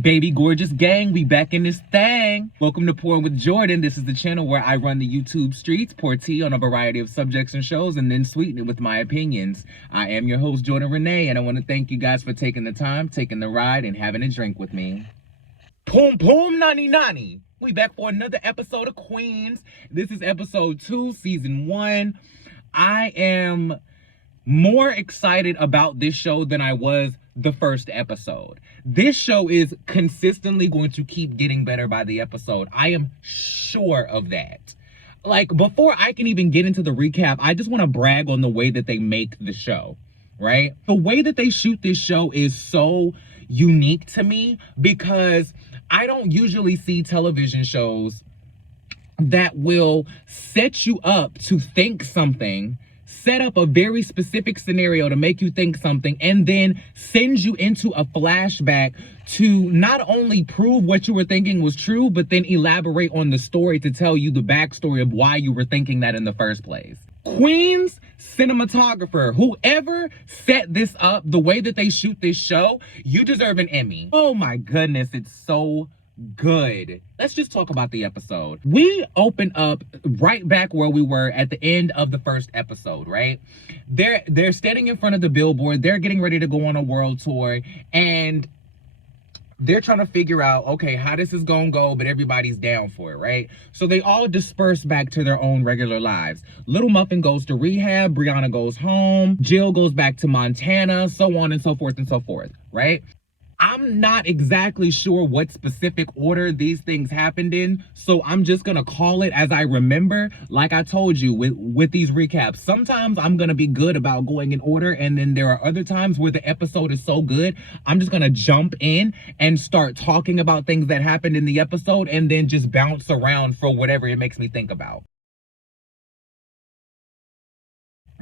Baby gorgeous gang, we back in this thing. Welcome to Pouring with Jordan. This is the channel where I run the YouTube streets, pour tea on a variety of subjects and shows, and then sweeten it with my opinions. I am your host, JordenRanae, and I want to thank you guys for taking the time, taking the ride, and having a drink with me. Poom poom nani nani. We back for another episode of Queens. This is episode 2, season 1. I am more excited about this show than I was the first episode. This show is consistently going to keep getting better by the episode. I am sure of that. Like, before I can even get into the recap, I just want to brag on the way that they make the show, right? The way that they shoot this show is so unique to me because I don't usually see television shows that will set you up to think something, set up a very specific scenario to make you think something, and then send you into a flashback to not only prove what you were thinking was true, but then elaborate on the story to tell you the backstory of why you were thinking that in the first place. Queen's cinematographer, whoever set this up, the way that they shoot this show, you deserve an Emmy. Oh my goodness, it's so good. Let's just talk about the episode. We open up right back where we were at the end of the first episode, right? They're standing in front of the billboard. They're getting ready to go on a world tour, and they're trying to figure out, okay, how this is gonna go, but everybody's down for it, right? So they all disperse back to their own regular lives. Little Muffin goes to rehab, Brianna goes home, Jill goes back to Montana, so on and so forth, right? I'm not exactly sure what specific order these things happened in, so I'm just gonna call it as I remember. Like I told you with these recaps, sometimes I'm gonna be good about going in order, and then there are other times where the episode is so good, I'm just gonna jump in and start talking about things that happened in the episode and then just bounce around for whatever it makes me think about.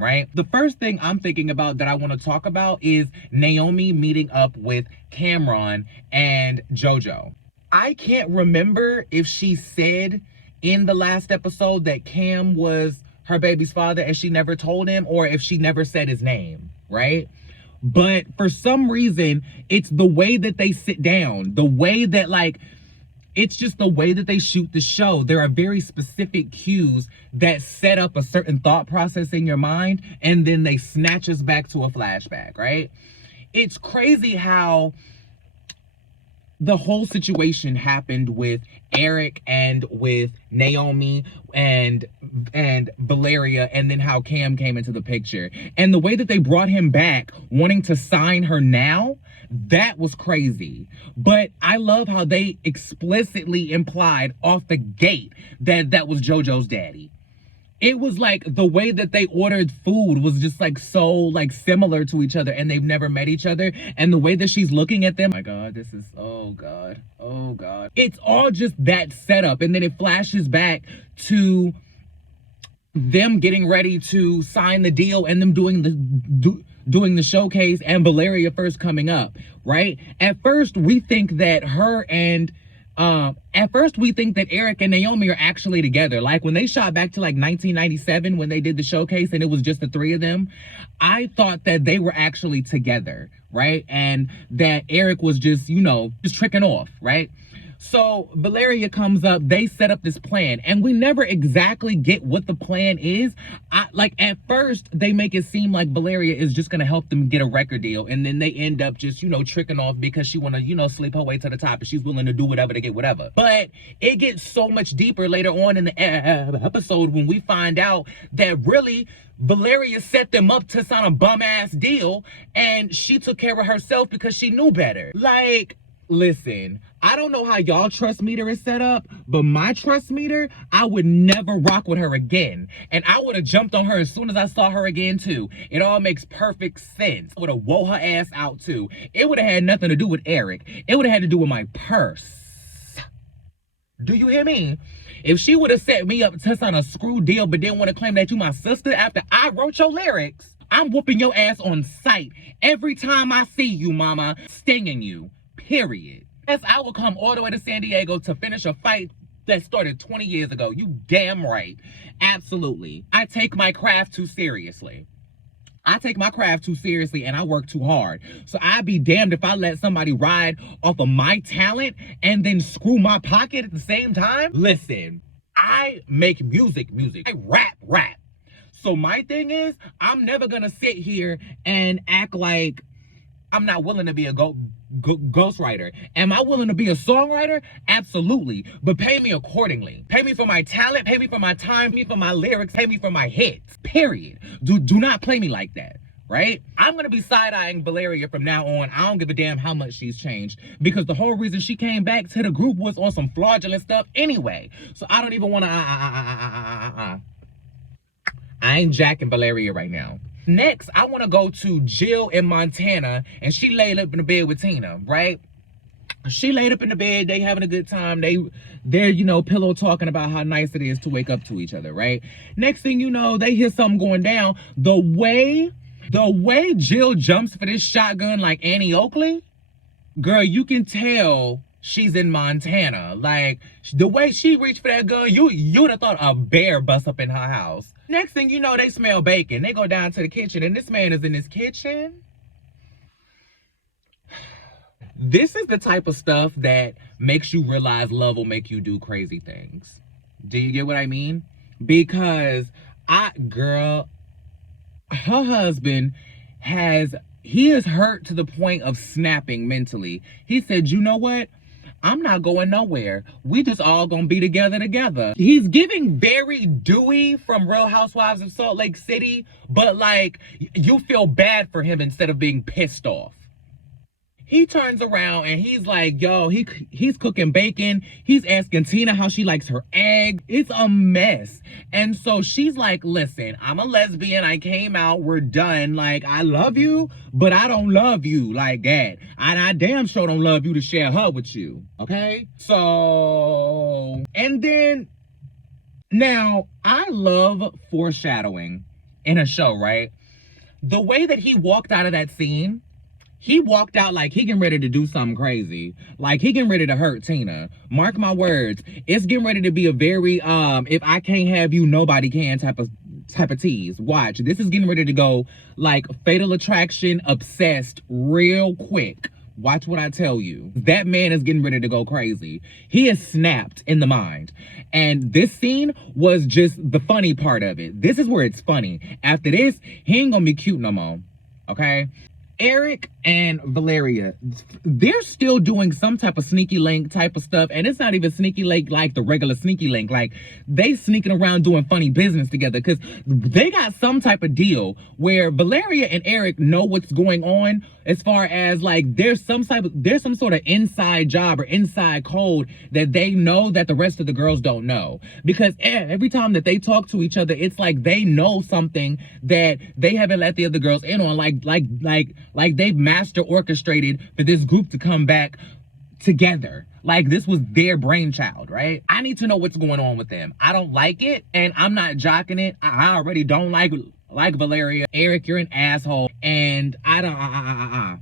Right? The first thing I'm thinking about that I want to talk about is Naomi meeting up with Cameron and JoJo. I can't remember if she said in the last episode that Cam was her baby's father and she never told him, or if she never said his name, right? But for some reason, it's the way that they sit down, the way that, like, it's just the way that they shoot the show. There are very specific cues that set up a certain thought process in your mind, and then they snatch us back to a flashback, right? It's crazy how the whole situation happened with Eric and with Naomi and Valeria, and then how Cam came into the picture. And the way that they brought him back wanting to sign her now, that was crazy. But I love how they explicitly implied off the gate that that was JoJo's daddy. It was like the way that they ordered food was just like so like similar to each other, and they've never met each other. And the way that she's looking at them, oh my God, this is, oh God. It's all just that setup. And then it flashes back to them getting ready to sign the deal and them doing the showcase and Valeria first coming up, right? At first we think that Eric and Naomi are actually together. Like when they shot back to like 1997 when they did the showcase and it was just the three of them, I thought that they were actually together, right? And that Eric was just, you know, just tricking off, right? So Valeria comes up, they set up this plan, and we never exactly get what the plan is. Like at first they make it seem like Valeria is just gonna help them get a record deal, and then they end up just, you know, tricking off because she wanna, you know, sleep her way to the top, and she's willing to do whatever to get whatever. But it gets so much deeper later on in the episode when we find out that really Valeria set them up to sign a bum ass deal, and she took care of herself because she knew better. Like, listen, I don't know how y'all trust meter is set up, but my trust meter, I would never rock with her again. And I would have jumped on her as soon as I saw her again too. It all makes perfect sense. I would have wore her ass out too. It would have had nothing to do with Eric. It would have had to do with my purse. Do you hear me? If she would have set me up to sign a screw deal but didn't want to claim that you my sister after I wrote your lyrics, I'm whooping your ass on sight every time I see you, mama, stinging you. Period. Yes, I will come all the way to San Diego to finish a fight that started 20 years ago. You damn right. Absolutely. I take my craft too seriously. I take my craft too seriously and I work too hard. So I'd be damned if I let somebody ride off of my talent and then screw my pocket at the same time. Listen, I make music. I rap. So my thing is, I'm never gonna sit here and act like I'm not willing to be a ghostwriter. Am I willing to be a songwriter? Absolutely. But pay me accordingly. Pay me for my talent, pay me for my time, pay me for my lyrics, pay me for my hits. Period. Do not play me like that. Right? I'm gonna be side-eyeing Valeria from now on. I don't give a damn how much she's changed, because the whole reason she came back to the group was on some fraudulent stuff anyway. So I don't even wanna I ain't jacking Valeria right now. Next, I want to go to Jill in Montana, and she laid up in the bed with Tina, right? She laid up in the bed, they having a good time. They're, you know, pillow talking about how nice it is to wake up to each other, right? Next thing you know, they hear something going down. The way Jill jumps for this shotgun like Annie Oakley, girl, you can tell she's in Montana. Like, the way she reached for that gun, you'd have thought a bear bust up in her house. Next thing you know, they smell bacon. They go down to the kitchen, and this man is in his kitchen. This is the type of stuff that makes you realize love will make you do crazy things. Do you get what I mean? Because her husband he is hurt to the point of snapping mentally. He said, you know what? I'm not going nowhere. We just all gonna be together. He's giving very Dewey from Real Housewives of Salt Lake City, but like, you feel bad for him instead of being pissed off. He turns around and he's like, yo, he's cooking bacon. He's asking Tina how she likes her egg. It's a mess. And so she's like, listen, I'm a lesbian. I came out. We're done. Like, I love you, but I don't love you like that. And I damn sure don't love you to share her with you. Okay? So, and then, now, I love foreshadowing in a show, right? The way that he walked out of that scene, he walked out like he getting ready to do something crazy. Like he getting ready to hurt Tina. Mark my words. It's getting ready to be a very, if I can't have you, nobody can type of tease. Watch. This is getting ready to go like Fatal Attraction, Obsessed real quick. Watch what I tell you. That man is getting ready to go crazy. He is snapped in the mind. And this scene was just the funny part of it. This is where it's funny. After this, he ain't gonna be cute no more. Okay? Eric and Valeria, they're still doing some type of sneaky link type of stuff. And it's not even sneaky link like the regular sneaky link. Like, they sneaking around doing funny business together because they got some type of deal where Valeria and Eric know what's going on, as far as like there's some sort of inside job or inside code that they know that the rest of the girls don't know. Because every time that they talk to each other, it's like they know something that they haven't let the other girls in on. Like they've master orchestrated for this group to come back together. Like this was their brainchild, right? I need to know what's going on with them. I don't like it, and I'm not jocking it. I already don't like Valeria. Eric, you're an asshole, and I don't,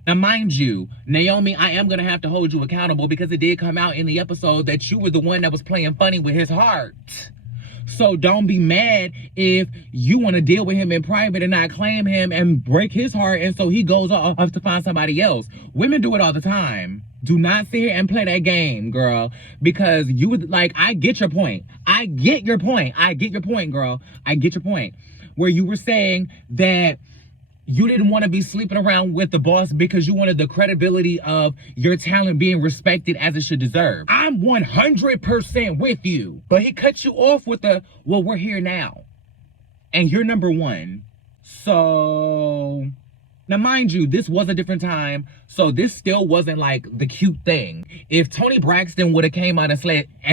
Now, mind you, Naomi, I am gonna have to hold you accountable because it did come out in the episode that you were the one that was playing funny with his heart. So don't be mad if you want to deal with him in private and not claim him and break his heart, and so he goes off to find somebody else. Women do it all the time. Do not sit here and play that game, girl, because you would, like, I get your point. I get your point, girl. I get your point. Where you were saying that you didn't want to be sleeping around with the boss because you wanted the credibility of your talent being respected as it should deserve. I'm 100% with you. But he cut you off with well, we're here now. And you're number one. So, now mind you, this was a different time. So this still wasn't like the cute thing. If Toni Braxton would have came out and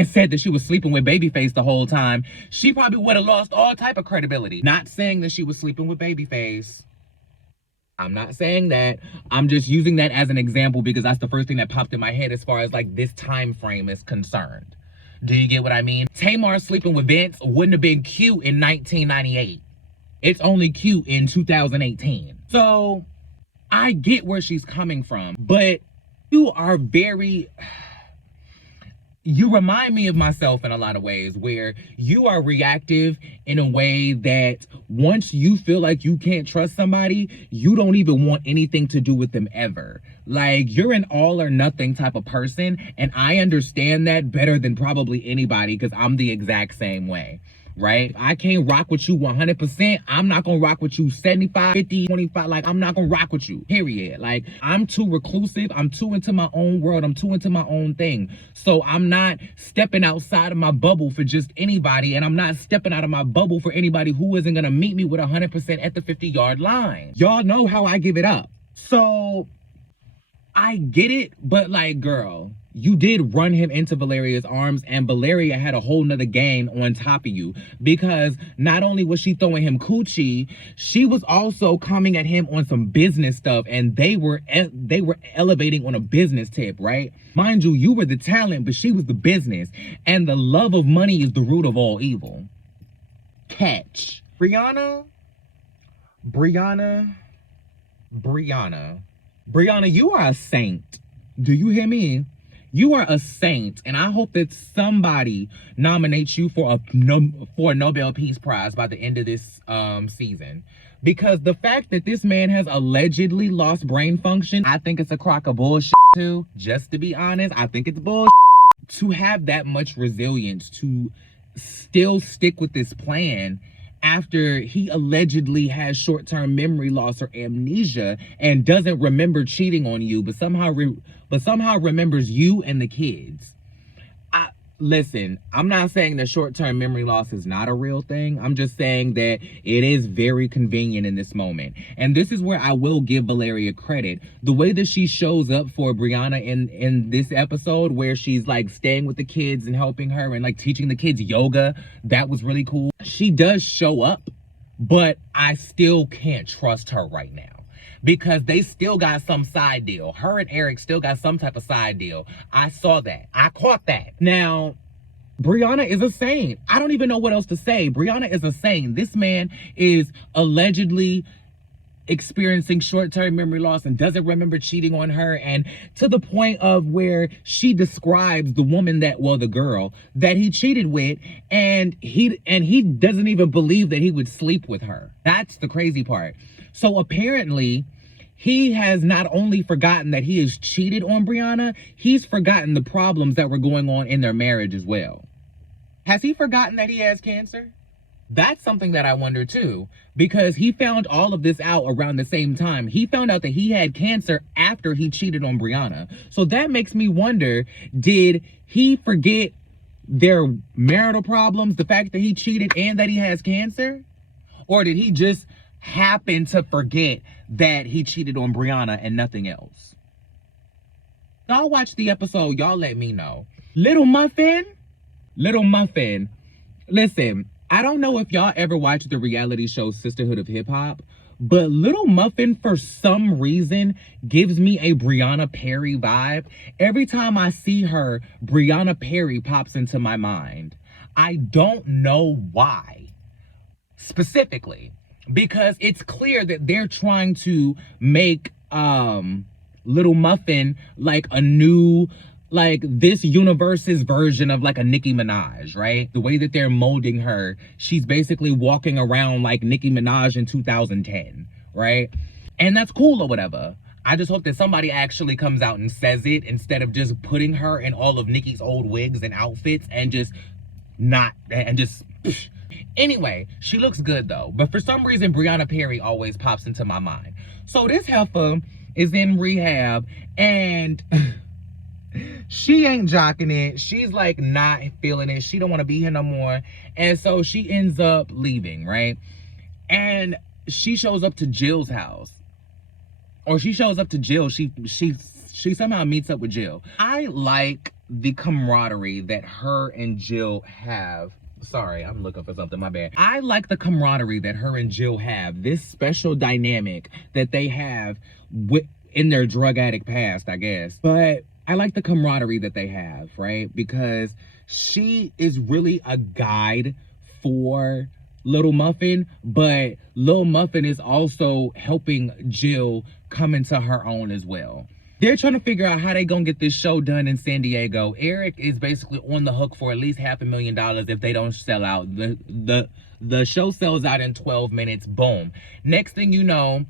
said that she was sleeping with Babyface the whole time, she probably would have lost all type of credibility. Not saying that she was sleeping with Babyface. I'm not saying that. I'm just using that as an example because that's the first thing that popped in my head as far as like this time frame is concerned. Do you get what I mean? Tamar sleeping with Vince wouldn't have been cute in 1998. It's only cute in 2018. So I get where she's coming from, but you are very... you remind me of myself in a lot of ways, where you are reactive in a way that once you feel like you can't trust somebody, you don't even want anything to do with them ever. Like, you're an all or nothing type of person, and I understand that better than probably anybody because I'm the exact same way. Right? I can't rock with you 100%. I'm not gonna rock with you 75, 50, 25. Like, I'm not gonna rock with you, period. Like, I'm too reclusive. I'm too into my own world. I'm too into my own thing. So I'm not stepping outside of my bubble for just anybody. And I'm not stepping out of my bubble for anybody who isn't gonna meet me with 100% at the 50-yard line. Y'all know how I give it up. So I get it, but like, girl, you did run him into Valeria's arms, and Valeria had a whole nother game on top of you, because not only was she throwing him coochie, she was also coming at him on some business stuff, and they were elevating on a business tip, right? Mind you, you were the talent, but she was the business, and the love of money is the root of all evil. Catch. Brianna, you are a saint. Do you hear me? You are a saint, and I hope that somebody nominates you for a Nobel Peace Prize by the end of this season. Because the fact that this man has allegedly lost brain function, I think it's a crock of bullshit too. Just to be honest, I think it's bullshit. To have that much resilience to still stick with this plan after he allegedly has short-term memory loss or amnesia and doesn't remember cheating on you, but somehow remembers you and the kids. Listen, I'm not saying that short-term memory loss is not a real thing. I'm just saying that it is very convenient in this moment. And this is where I will give Valeria credit. The way that she shows up for Brianna in this episode, where she's like staying with the kids and helping her and like teaching the kids yoga, that was really cool. She does show up, but I still can't trust her right now, because they still got some side deal. Her and Eric still got some type of side deal. I saw that. I caught that. Now, Brianna is a saint. I don't even know what else to say. Brianna is a saint. This man is allegedly experiencing short-term memory loss and doesn't remember cheating on her, and to the point of where she describes the woman the girl that he cheated with, and he doesn't even believe that he would sleep with her. That's the crazy part. So apparently he has not only forgotten that he has cheated on Brianna, he's forgotten the problems that were going on in their marriage as well. Has he forgotten that he has cancer? That's something that I wonder too, because he found all of this out around the same time. He found out that he had cancer after he cheated on Brianna. So that makes me wonder, did he forget their marital problems, the fact that he cheated and that he has cancer? Or did he just happen to forget that he cheated on Brianna and nothing else? Y'all watch the episode, y'all let me know. Little Muffin, listen, I don't know if y'all ever watched the reality show Sisterhood of Hip Hop, but Little Muffin, for some reason, gives me a Brianna Perry vibe. Every time I see her, Brianna Perry pops into my mind. I don't know why, specifically, because it's clear that they're trying to make Little Muffin like a new, like this universe's version of like a Nicki Minaj, right? The way that they're molding her, she's basically walking around like Nicki Minaj in 2010, right? And that's cool or whatever. I just hope that somebody actually comes out and says it, instead of just putting her in all of Nicki's old wigs and outfits and just Anyway, she looks good though. But for some reason, Brianna Perry always pops into my mind. So this heifer is in rehab, and she ain't jocking it. She's like not feeling it. She don't want to be here no more. And so she ends up leaving, right? And she shows up to Jill's house. Or she shows up to Jill. She somehow meets up with Jill. I like the camaraderie that her and Jill have. Sorry, I'm looking for something, my bad. I like the camaraderie that her and Jill have. This special dynamic that they have in their drug addict past, I guess. But I like the camaraderie that they have, right? Because she is really a guide for Little Muffin, but Little Muffin is also helping Jill come into her own as well. They're trying to figure out how they gonna get this show done in San Diego. Eric is basically on the hook for at least $500,000 if they don't sell out. The show sells out in 12 minutes. Boom. Next thing you know,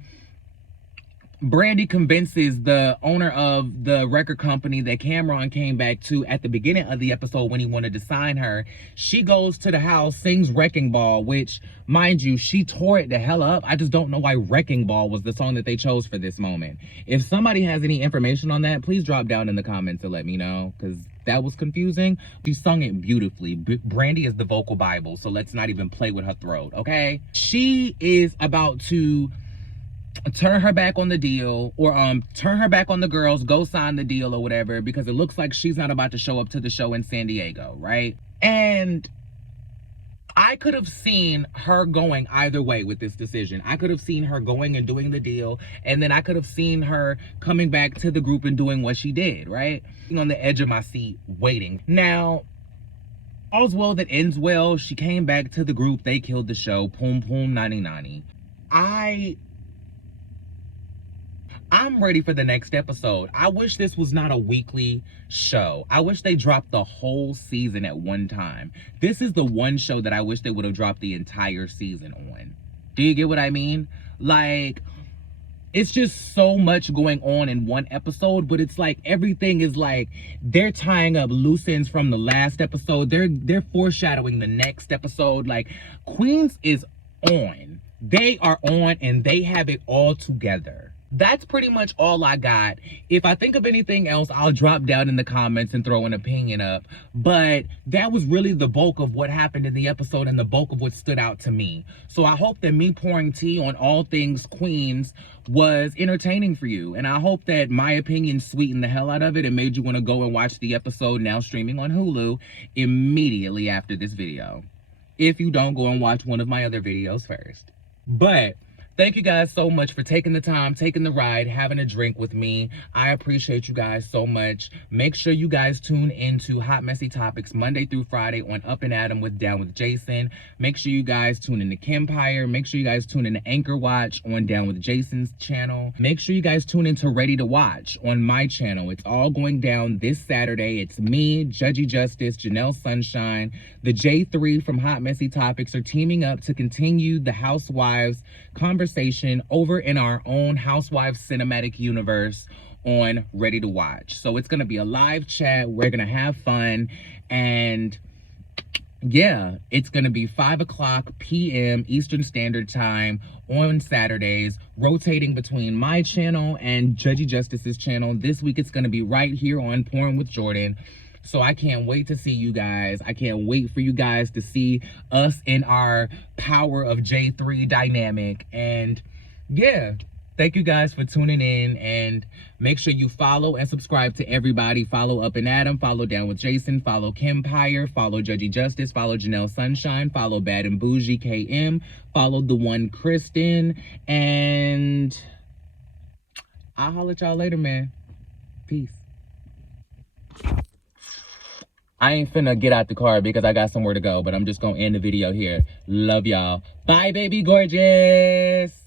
Brandy convinces the owner of the record company that Cameron came back to at the beginning of the episode when he wanted to sign her. She goes to the house, sings Wrecking Ball, which, mind you, she tore it the hell up. I just don't know why Wrecking Ball was the song that they chose for this moment. If somebody has any information on that, please drop down in the comments and let me know, because that was confusing. She sung it beautifully. Brandy is the vocal Bible, so let's not even play with her throat, okay? She is about to turn her back on the deal, or turn her back on the girls, go sign the deal or whatever, because it looks like she's not about to show up to the show in San Diego, right? And I could have seen her going either way with this decision. I could have seen her going and doing the deal, and then I could have seen her coming back to the group and doing what she did, right? On the edge of my seat, waiting. Now, all's well that ends well. She came back to the group. They killed the show. Poom, poom, nani, nani. I'm ready for the next episode. I wish this was not a weekly show. I wish they dropped the whole season at one time. This is the one show that I wish they would have dropped the entire season on. Do you get what I mean? Like, it's just so much going on in one episode, but it's like everything is like they're tying up loose ends from the last episode. They're foreshadowing the next episode. Like, Queens is on. They are on and they have it all together. That's pretty much all I got. If I think of anything else, I'll drop down in the comments and throw an opinion up. But that was really the bulk of what happened in the episode and the bulk of what stood out to me. So I hope that me pouring tea on all things Queens was entertaining for you. And I hope that my opinion sweetened the hell out of it and made you want to go and watch the episode, now streaming on Hulu, immediately after this video. If you don't, go and watch one of my other videos first. But thank you guys so much for taking the time, taking the ride, having a drink with me. I appreciate you guys so much. Make sure you guys tune into Hot Messy Topics Monday through Friday on Up and Adam with Down with Jason. Make sure you guys tune into Kempire. Make sure you guys tune into Anchor Watch on Down with Jason's channel. Make sure you guys tune into Ready to Watch on my channel. It's all going down this Saturday. It's me, Judgy Justice, Janelle Sunshine. The J3 from Hot Messy Topics are teaming up to continue the Housewives conversation over in our own Housewives cinematic universe on Ready to Watch. So it's gonna be a live chat. We're gonna have fun, and yeah, it's gonna be 5:00 p.m. Eastern Standard Time on Saturdays, rotating between my channel and Judgy Justice's channel. This week it's gonna be right here on Porn with Jordan. So I can't wait to see you guys. I can't wait for you guys to see us in our Power of J3 dynamic. And yeah, thank you guys for tuning in, and make sure you follow and subscribe to everybody. Follow Up and Adam, follow Down with Jason, follow Kempire, follow Judgy Justice, follow Janelle Sunshine, follow Bad and Bougie KM, follow the one Kristen, and I'll holler at y'all later, man. Peace. I ain't finna get out the car because I got somewhere to go, but I'm just gonna end the video here. Love y'all. Bye, baby gorgeous.